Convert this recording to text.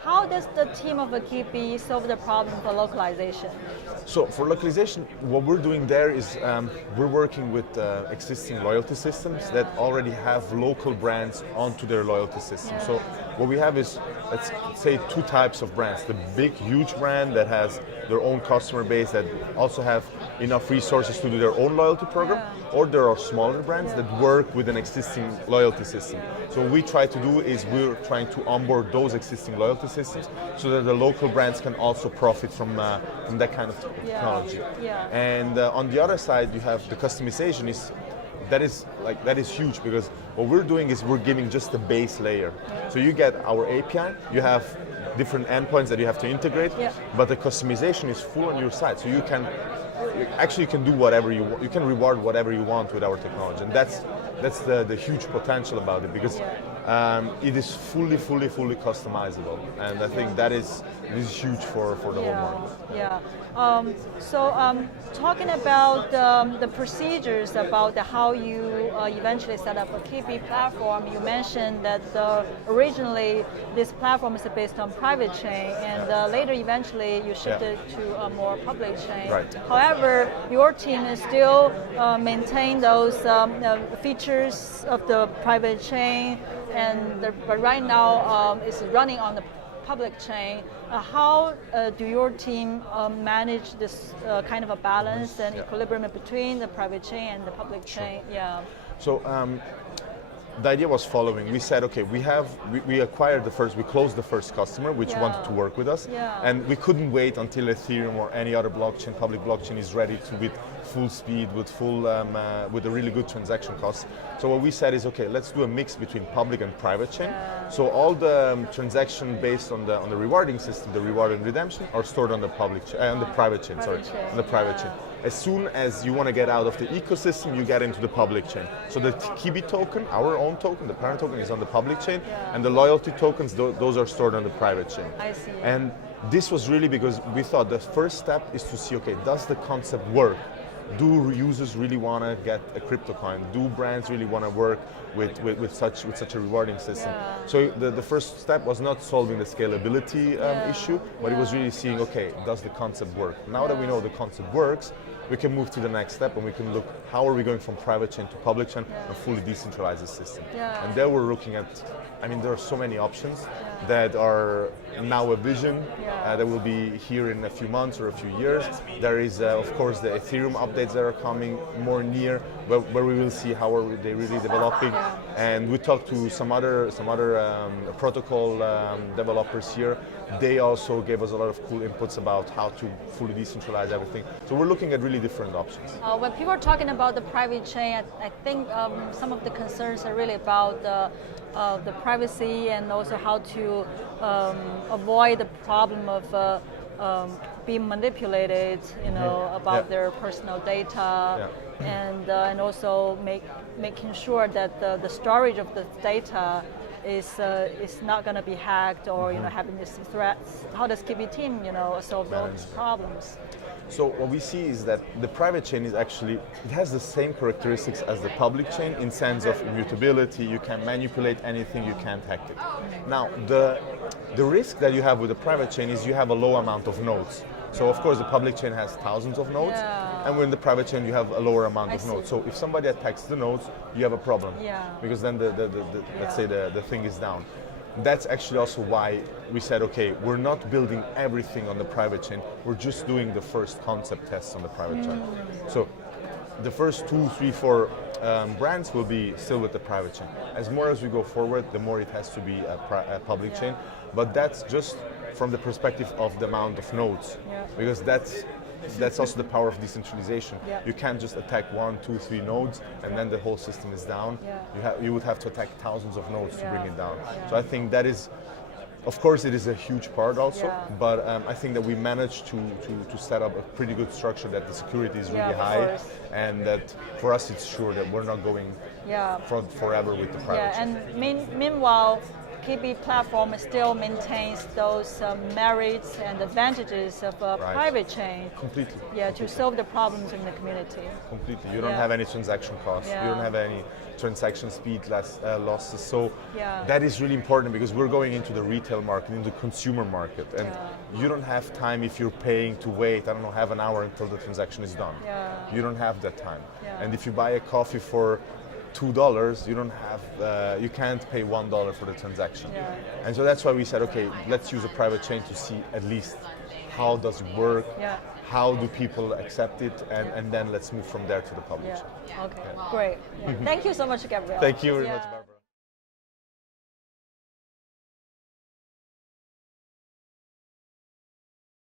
How does the team of a qiibee solve the problem for localization? So for localization, what we're doing there is we're working with existing loyalty systems that already have local brands onto their loyalty system. Yeah. So what we have is, let's say, two types of brands. The big, huge brand that has their own customer base that also have enough resources to do their own loyalty program, or there are smaller brands that work with an existing loyalty system. So what we try to do is we're trying to onboard those existing loyalty systems so that the local brands can also profit from that kind of technology. And on the other side, you have the customization that is huge, because what we're doing is we're giving just the base layer. So you get our API, you have different endpoints that you have to integrate, but the customization is full on your side. So you can do whatever you want. You can reward whatever you want with our technology, and that's the huge potential about it, because it is fully customizable, and I think that is huge for the whole market. Talking about the procedures about how you eventually set up a qiibee platform, you mentioned that originally this platform is based on private chain, and later eventually you shifted to a more public chain. Right. However, your team is still maintain those features of the private chain, but right now it's running on the public chain. How do your team manage this kind of a balance and equilibrium between the private chain and the public chain? Yeah. So the idea was following. We said, okay, we closed the first customer which wanted to work with us, and we couldn't wait until Ethereum or any other blockchain, public blockchain, is ready to with full speed, with a really good transaction cost. So what we said is, okay, let's do a mix between public and private chain. So all the transaction based on the rewarding system, the reward and redemption, are stored on the private chain. On the private chain. As soon as you want to get out of the ecosystem, you get into the public chain. So the qiibee token, our own token, the parent token, is on the public chain, and the loyalty tokens, those are stored on the private chain. I see. And this was really because we thought the first step is to see, okay, does the concept work? Do users really want to get a crypto coin? Do brands really want to work with such a rewarding system? So the first step was not solving the scalability issue, but it was really seeing, okay, does the concept work? Now that we know the concept works, we can move to the next step, and we can look how are we going from private chain to public chain and fully decentralize the system. And there we're looking at, there are so many options that are now a vision that will be here in a few months or a few years. There is, of course, the Ethereum updates that are coming more near, where we will see how are they really developing. And we talked to some other protocol developers here. They also gave us a lot of cool inputs about how to fully decentralize everything. So we're looking at really different options. When people are talking about the private chain, I think some of the concerns are really about the privacy, and also how to avoid the problem of being manipulated, about their personal data, and also making sure that the storage of the data is not going to be hacked, or having these threats. How does qiibee team solve those problems? So what we see is that the private chain is actually, it has the same characteristics as the public chain in sense of immutability. You can manipulate anything, you can't hack it. Now the risk that you have with the private chain is you have a low amount of nodes. So of course the public chain has thousands of nodes, and when the private chain you have a lower amount of nodes. So if somebody attacks the nodes, you have a problem, because then let's say the thing is down. That's actually also why we said, okay, we're not building everything on the private chain, we're just doing the first concept tests on the private chain. So the first 2, 3, 4 brands will be still with the private chain. As more as we go forward, the more it has to be a public chain, but that's just from the perspective of the amount of nodes, because that's also the power of decentralization. You can't just attack 1, 2, 3 nodes and then the whole system is down. You would have to attack thousands of nodes to bring it down. So I think that is, of course, it is a huge part also, but I think that we managed to set up a pretty good structure that the security is really high, and that for us it's sure that we're not going forever with the private chain. And meanwhile, qiibee platform still maintains those merits and advantages of a private chain. Completely. To solve the problems in the community. Completely. You don't have any transaction costs. You don't have any transaction speed losses. So Yeah. that is really important because we're going into the retail market, into the consumer market, and you don't have time if you're paying to wait, I don't know, have an hour until the transaction is done. Yeah. You don't have that time. Yeah. And if you buy a coffee for $2, you don't have, you can't pay $1 for the transaction. Yeah. And so that's why we said, okay, let's use a private chain to see at least how does it work, how do people accept it, and then let's move from there to the public chain. Okay, great. Thank you so much, Gabrielle. Thank you very much, Barbara.